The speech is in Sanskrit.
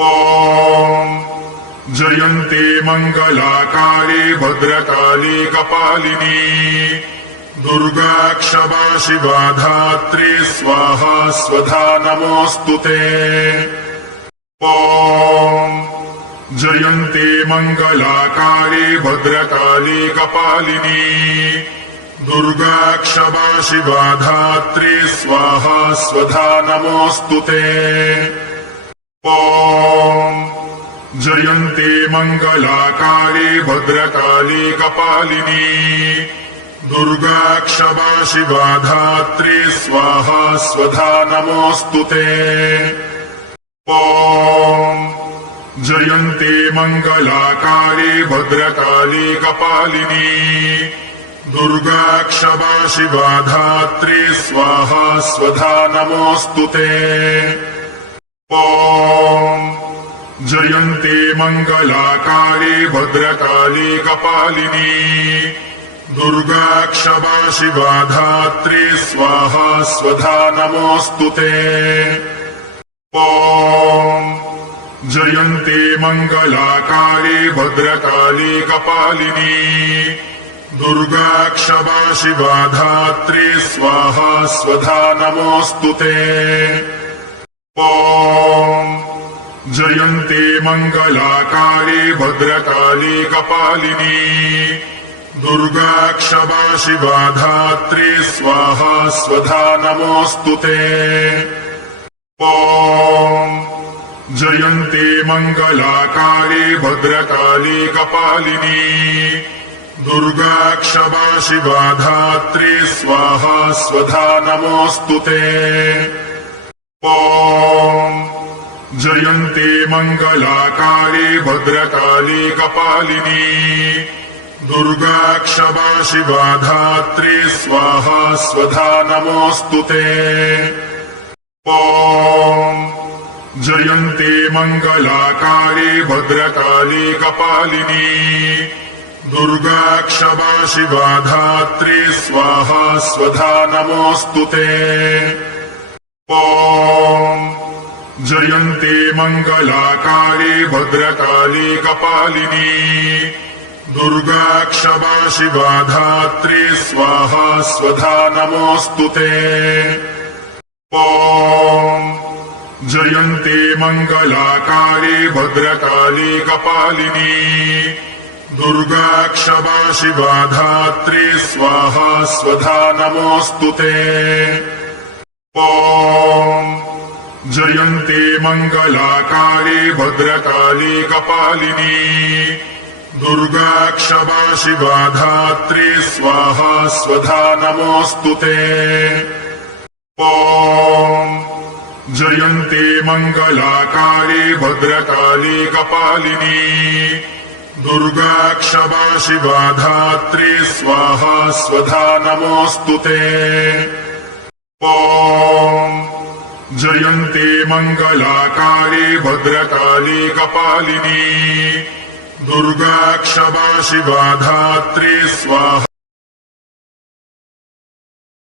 ॐ जयन्ते मङ्गलाकाले भद्रकाले कपालिनी दुर्गा क्षमा शिवा धात्री स्वाहा स्वधा नमोऽस्तुते। ॐ जयन्ते मङ्गलाकाले भद्रकाले कपालिनी दुर्गा क्षमा शिवा धात्री स्वाहा स्वधा नमोऽस्तुते। ॐ जयन्ते मङ्गलाकाले भद्रकाले कपालिनी दुर्गा क्षमा शिवा धात्री स्वाहा स्वधा नमोऽस्तुते। ॐ जयन्ते मङ्गलाकाले भद्रकाले कपालिनी दुर्गा क्षमा शिवा धात्री स्वाहा स्वधा नमोऽस्तुते। ॐ जयन्ते मङ्गलाकाले भद्रकाले कपालिनी दुर्गा क्षमा शिवा धात्री स्वाहा स्वधा नमोऽस्तुते। ॐ जयन्ते मङ्गलाकाले भद्रकाले कपालिनी दुर्गा क्षमा शिवा धात्री स्वाहा स्वधा नमोऽस्तुते। ॐ जयन्ते मङ्गलाकाले भद्रकाले कपालिनी दुर्गा क्षमा शिवा धात्री स्वाहा स्वधा नमोऽस्तुते। ॐ जयन्ते मङ्गलाकाले भद्रकाले कपालिनी दुर्गा क्षमा शिवा धात्री स्वाहा स्वधा नमोऽस्तुते। ॐ जयन्ते मङ्गलाकाले भद्रकाले कपालिनी दुर्गा क्षमा शिवा धात्री स्वाहा स्वधा नमोऽस्तुते। ॐ जयन्ते मङ्गलाकाले भद्रकाले कपालिनी दुर्गा क्षमा शिवा धात्री स्वाहा स्वधा नमोऽस्तुते। ॐ जयन्ते मङ्गलाकाले भद्रकाले कपालिनी दुर्गा क्षमा शिवा धात्री स्वाहा स्वधा नमोऽस्तुते। ॐ जयन्ते मङ्गलाकाले भद्रकाले कपालिनी दुर्गा क्षमा शिवा धात्री स्वाहा स्वधा नमोऽस्तुते। ॐ जयन्ते मङ्गलाकाले भद्रकाले कपालिनी दुर्गा क्षमा शिवा धात्री स्वाहा स्वधा नमोऽस्तुते। ॐ जयन्ते मङ्गलाकाले भद्रकाले कपालिनी दुर्गा क्षमा शिवा धात्री स्वाहा स्वधा नमोऽस्तुते। ॐ जयन्ते मङ्गलाकाले भद्रकाले कपालिनी दुर्गा क्षमा शिवा धात्री स्वाहा